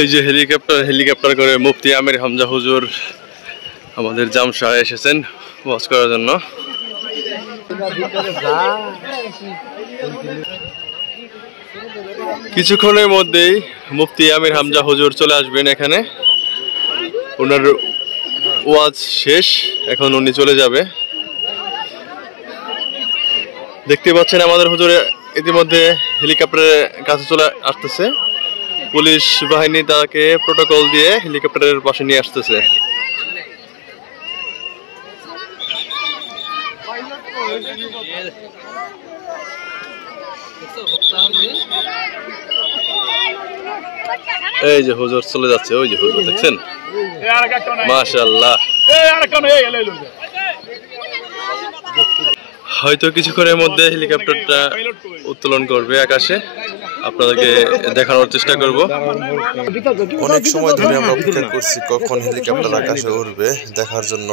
এই যে হেলিকপ্টার করে মুফতি আমির হামজা হুজুর আমাদের জামশায় এসেছেন ওয়াজ করার জন্য। কিছুক্ষণের মধ্যেই মুফতি আমির হামজা হুজুর চলে আসবেন এখানে। ওনার ওয়াজ শেষ, এখন উনি চলে যাবে। দেখতে পাচ্ছেন আমাদের হুজুর ইতিমধ্যে হেলিকপ্টারের কাছে চলে আসতেছে। পুলিশ বাহিনী তাকে প্রোটোকল দিয়ে হেলিকপ্টারের পাশে নিয়ে আসতেছে। এই যে হুজুর চলে যাচ্ছে, ওই যে হুজুর দেখছেন, মাশাআল্লাহ। হয়তো কিছুক্ষণের মধ্যে হেলিকপ্টারটা উত্তোলন করবে আকাশে, আপনাদেরকে দেখানোর চেষ্টা করব। অনেক সময় ধরে আমরা অপেক্ষা করছি কখন হেলিকপ্টার আকাশে উড়বে দেখার জন্য,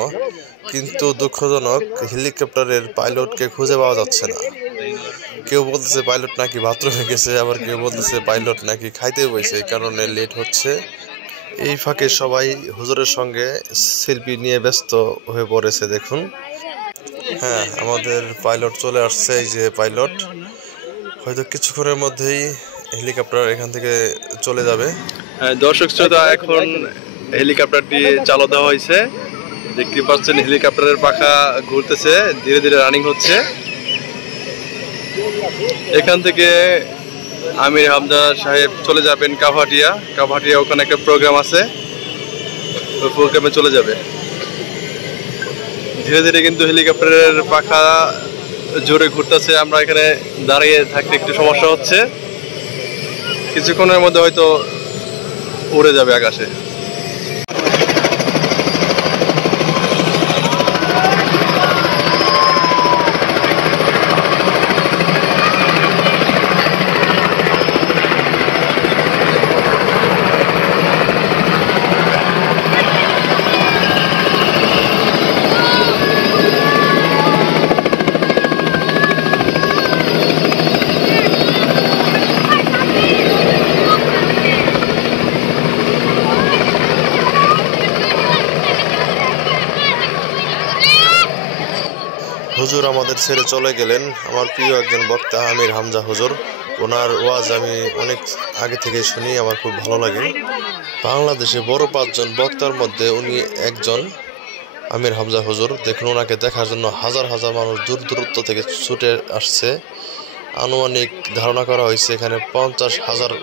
কিন্তু দুঃখজনক হেলিকপ্টারের পাইলটকে খুঁজে পাওয়া যাচ্ছে না। কেউ বলতেছে পাইলট নাকি বাথরুমে গেছে, আবার কেউ বলতেছে পাইলট নাকি খাইতে বসেছে, এই কারণে লেট হচ্ছে। এই ফাঁকে সবাই হুজুরের সঙ্গে সেলফি নিয়ে ব্যস্ত হয়ে পড়েছে। দেখুন, হ্যাঁ, আমাদের পাইলট চলে আসছে। এই যে পাইলট, হয়তো কিছুক্ষণের মধ্যেই হেলিকপ্টার এখান থেকে চলে যাবে। দর্শক শ্রোতা, এখন হেলিকপ্টারটি চালু দেওয়া হয়েছে। দেখতে পাচ্ছেন হেলিকপ্টারের পাখা ঘুরতেছে, ধীরে ধীরে রানিং হচ্ছে। এখান থেকে আমির হামজা সাহেব চলে যাবেন কাভাটিয়া। ওখানে একটা প্রোগ্রাম আছে, ওই প্রোগ্রামে চলে যাবে। ধীরে ধীরে কিন্তু হেলিকপ্টারের পাখা জোরে ঘুরতেছে। আমরা এখানে দাঁড়িয়ে থাকতে একটু সমস্যা হচ্ছে, কিছুক্ষণের মধ্যে হয়তো উড়ে যাবে আকাশে। হুজুর আমাদের ছেড়ে চলে গেলেন। আমার প্রিয় একজন বক্তা আমির হামজা হুজুর, ওনার ওয়াজ আমি অনেক আগে থেকে শুনি, আমার খুব ভালো লাগে। বাংলাদেশে বড় 5 জন বক্তার মধ্যে উনি একজন, আমির হামজা হুজুর। দেখুন, ওনাকে দেখার জন্য হাজার হাজার মানুষ দূর দূরত্ব থেকে ছুটে আসছে। আনুমানিক ধারণা করা হয়েছে এখানে 50,000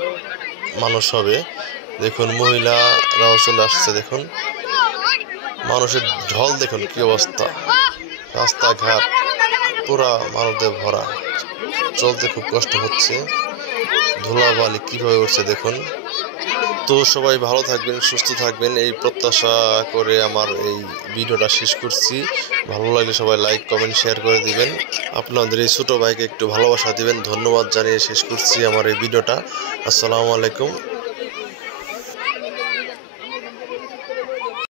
মানুষ হবে। দেখুন, মহিলারাও চলে আসছে। দেখুন মানুষের ঢল, দেখুন কি অবস্থা, রাস্তাঘাট পুরা মানুষদের ভরা, চলতে খুব কষ্ট হচ্ছে, ধুলাবালি কিভাবে উঠছে দেখুন। তো সবাই ভালো থাকবেন, সুস্থ থাকবেন, এই প্রত্যাশা করে আমার এই ভিডিওটা শেষ করছি। ভালো লাগলে সবাই লাইক, কমেন্ট, শেয়ার করে দিবেন। আপনাদের এই ছোটো ভাইকে একটু ভালোবাসা দিবেন। ধন্যবাদ জানিয়ে শেষ করছি আমার এই ভিডিওটা। আসসালামু আলাইকুম।